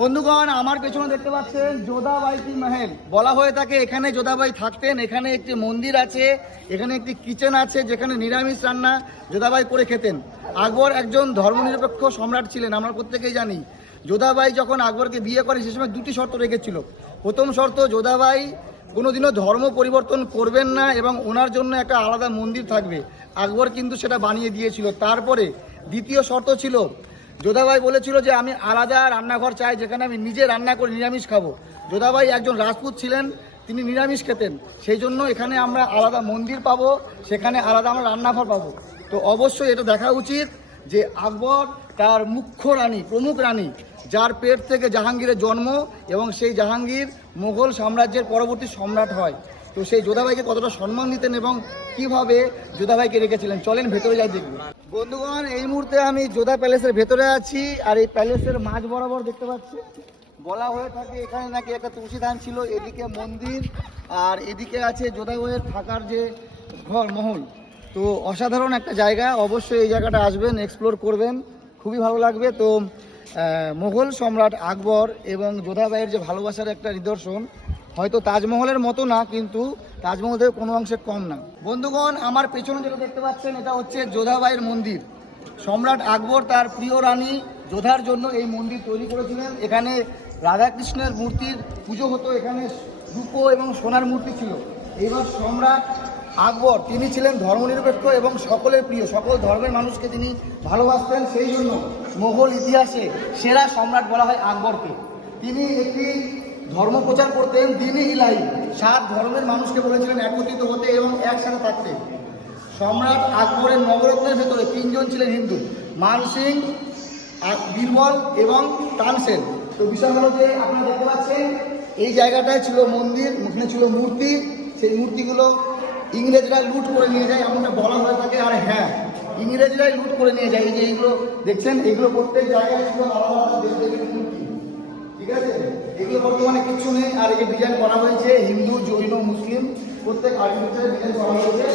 বন্ধুগণ, আমার পেছনে দেখতে পাচ্ছেন যোধাবাই কি মহল। বলা হয়ে থাকে এখানে যোধাবাই থাকতেন, এখানে একটি মন্দির আছে, এখানে একটি কিচেন আছে, যেখানে নিরামিষ রান্না যোধাবাই করে খেতেন। আকবর একজন ধর্মনিরপেক্ষ সম্রাট ছিলেন, আমরা প্রত্যেকেই জানি। যোধাবাই যখন আকবরকে বিয়ে করে, সে সময় দুটি শর্ত রেখেছিল। প্রথম শর্ত যোধাবাই কোনোদিনও ধর্ম পরিবর্তন করবেন না এবং ওনার জন্য একটা আলাদা মন্দির থাকবে। আকবর কিন্তু সেটা বানিয়ে দিয়েছিল। তারপরে দ্বিতীয় শর্ত ছিল যোধাবাই বলেছিল যে আমি আলাদা রান্নাঘর চাই যেখানে আমি নিজে রান্না করে নিরামিষ খাব। যোধাবাই একজন রাজপুত ছিলেন, তিনি নিরামিষ খেতেন। সেই জন্য এখানে আমরা আলাদা মন্দির পাবো, সেখানে আলাদা আমরা রান্নাঘর পাবো। তো অবশ্যই এটা দেখা উচিত যে আকবর তার মুখ্য রানী, প্রমুখ রানী, যার পেট থেকে জাহাঙ্গীরের জন্ম এবং সেই জাহাঙ্গীর মোগল সাম্রাজ্যের পরবর্তী সম্রাট হয়। তো সেই যোধাবাইকে কতটা সম্মান দিতেন এবং কীভাবে যোধাবাইকে রেখেছিলেন? চলেন ভেতরে যাই দেখব বন্ধুগণ, এই মুহূর্তে আমি যোধা প্যালেসের ভেতরে আছি আর এই প্যালেসের মাঝ বরাবর দেখতে পাচ্ছি। বলা হয়ে থাকে এখানে নাকি একটা তুলসী ধান ছিল, এদিকে মন্দির আর এদিকে আছে যোধাবাইয়ের থাকার যে ঘর, মহল। তো অসাধারণ একটা জায়গা, অবশ্যই এই জায়গাটা আসবেন এক্সপ্লোর করবেন, খুবই ভালো লাগবে। তো মোগল সম্রাট আকবর এবং যোধাবাইয়ের যে ভালোবাসার একটা নিদর্শন হয়তো তাজমহলের মতো না, কিন্তু তাজমহল থেকে কোনো অংশে কম না। বন্ধুগণ, আমার পেছনে যেটা দেখতে পাচ্ছেন, এটা হচ্ছে যোধাবাইয়ের মন্দির। সম্রাট আকবর তার প্রিয় রানী যোধার জন্য এই মন্দির তৈরি করেছিলেন। এখানে রাধাকৃষ্ণের মূর্তির পুজো হতো, এখানে রূপো এবং সোনার মূর্তি ছিল। এবার সম্রাট আকবর, তিনি ছিলেন ধর্মনিরপেক্ষ এবং সকলের প্রিয়, সকল ধর্মের মানুষকে তিনি ভালোবাসতেন। সেই জন্য মোগল ইতিহাসে সেরা সম্রাট বলা হয় আকবরকে। তিনি একটি ধর্ম প্রচার করতেন দিনই ইলাহি। সাত ধর্মের মানুষকে বলেছিলেন একত্রিত হতে এবং একসাথে থাকতে। সম্রাট আকবরের নবরত্নের ভেতরে তিনজন ছিলেন হিন্দু, মান সিং বীরবল এবং তানসেন তো বিষয় হলো যে আপনারা দেখতে পাচ্ছেন, এই জায়গাটায় ছিল মন্দির এখানে ছিল মূর্তি। সেই মূর্তিগুলো ইংরেজরা লুট করে নিয়ে যায়, এমনটা বলা হয়ে থাকে। আর হ্যাঁ ইংরেজরাই লুট করে নিয়ে যায়। এই যে এইগুলো দেখছেন এগুলো প্রত্যেক জায়গায় ছিল আলাদা আলাদা দেবদেবীর মূর্তি। ঠিক আছে? এগুলো বর্তমানে কিচ্ছু নেই। আর এই ডিজাইন করা হয়েছে, হিন্দু, জৈন, মুসলিম, প্রত্যেক আর্টিফিশিয়াল ডিজাইন করা হয়েছে।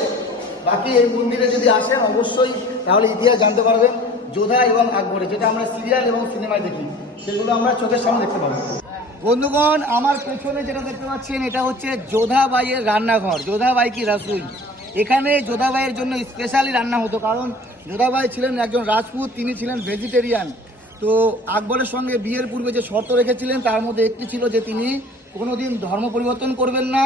বাকি এই মন্দিরে যদি আসেন, অবশ্যই তাহলে ইতিহাস জানতে পারবেন, যোধা এবং আকবরে, যেটা আমরা সিরিয়াল এবং সিনেমায় দেখি, সেগুলো আমরা চোখের সামনে দেখতে পাবো। বন্ধুগণ, আমার পেছনে যেটা দেখতে পাচ্ছেন, এটা হচ্ছে যোধা যোধাবাইয়ের রান্নাঘর। যোধাবাই কি রাসুই এখানে যোধাবাইয়ের জন্য স্পেশালি রান্না হতো, কারণ যোধাবাই ছিলেন একজন রাজপুত, তিনি ছিলেন ভেজিটেরিয়ান তো আকবরের সঙ্গে বিয়ের পূর্বে যে শর্ত রেখেছিলেন, তার মধ্যে একটি ছিল যে তিনি কোনোদিন ধর্ম পরিবর্তন করবেন না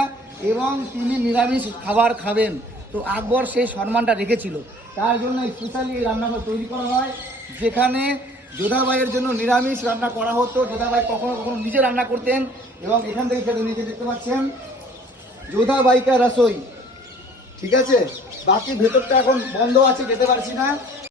এবং তিনি নিরামিষ খাবার খাবেন। তো আকবর সেই সম্মানটা রেখেছিল। তার জন্য স্পেশালি এই রান্নাঘর তৈরি করা হয়, যেখানে যোধাবাইয়ের জন্য নিরামিষ রান্না করা হতো। যোধাবাই কখনো কখনো নিজে রান্না করতেন এবং এখান থেকে সেটা নিজে দেখতে পাচ্ছেন। যোধাবাইকা রসোই, ঠিক আছে? বাকি ভেতরটা এখন বন্ধ আছে, যেতে পারছি না।